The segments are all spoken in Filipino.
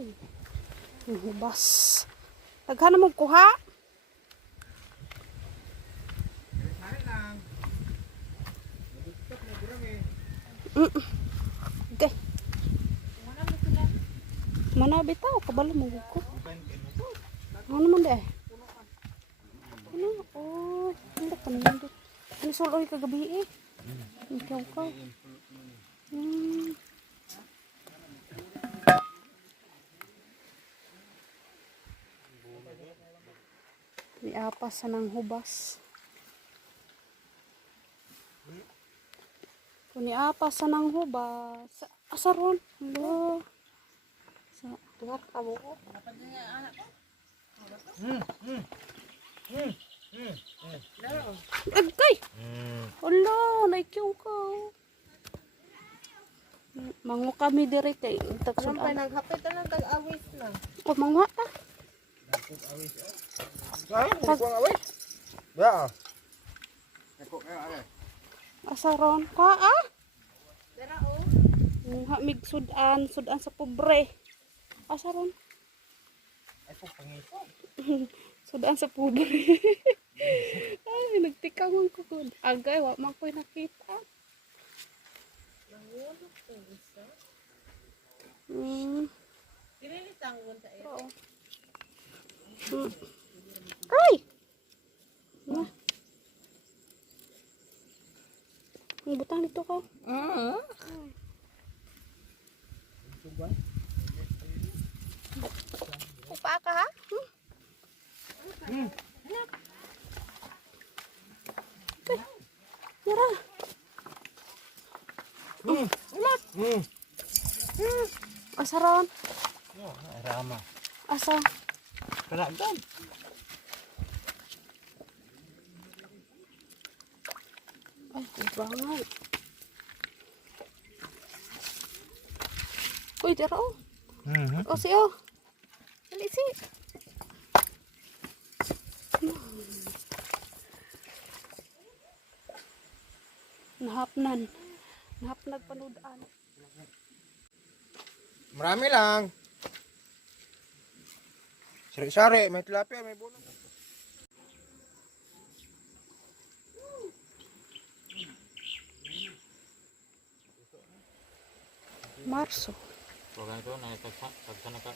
Ay. Ang hubas. Daghan na mo kuha. Okay. Mana bitaw kabalo mo ko. Ano man deh? Ano? Oh, hindi pa naman dito. Ano suloy kagabi eh? Ikaw ka. May apas sa nang hubas. Kuni apas sa nang hubas. Asaron. Hello. Sa tuhat amo ko. Agkay. Hello, naikyaw ka. Mango kami dire kay tagsudan. Lampay naghapit na lang tag-awis na. Oh, mango ta. Kuang awit. Ya. Ako kaya ale. Asaron ka ah. Dara o. Muha mig sudan sa pobre. Asaron. Ay po pangito. Sudan sa pobre. Ay, nagtikaw man ko gud. Agay wa man ko'y nakita. Nangulog ko isa. Dili ni tangon sa iyo. Ay! Ang butang dito ka. Upa ka ha? Yara. Ulat. Asaron. Rama. Asa. Kanagan. Ay, kubangan. Uy, dira oh. O si oh. Dali si. Nahapnan. Nahapnag panudaan. Marami lang. Sari-sari, may tilapia, may bunong. Marso. Pagka ito, pagka naka...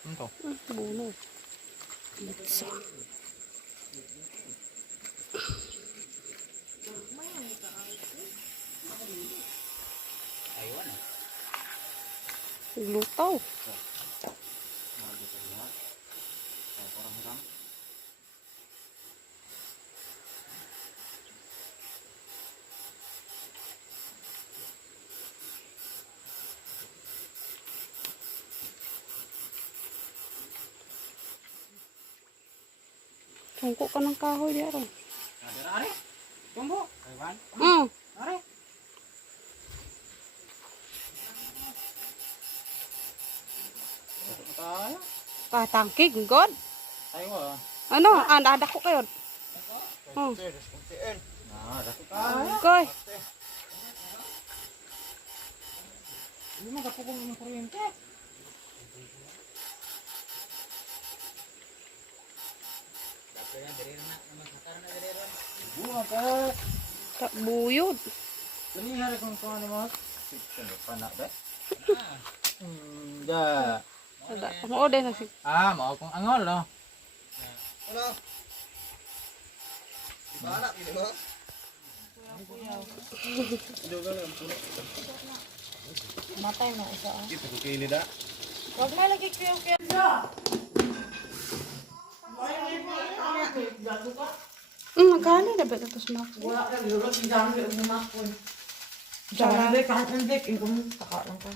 Ano to? Buno. Litsa. Aywan eh. Lutaw. Tungko ka ng kahoy di araw. Are? Tumbo? Aywan? Are? Tayo? Patangkig, God. Tayo ah. Ano? Anda ko kayo. Dako tayo. Okay. Hindi mo kapukong ng kuryente. Bunga ka. Tak buyod. Kani hari kung ano mo? Sino panak ba? Da. Ada. Mo din na si. Mau kong angol no. Ano? Bala, hindi ba? Matay na isa. Ito ko kilid ah. Wag na lagi kuya. Magkano na ba ito smak? Wala ka, lulot si Jamie umamakon. Jamie, kahit nandik, ikaw mo, taka lang ka.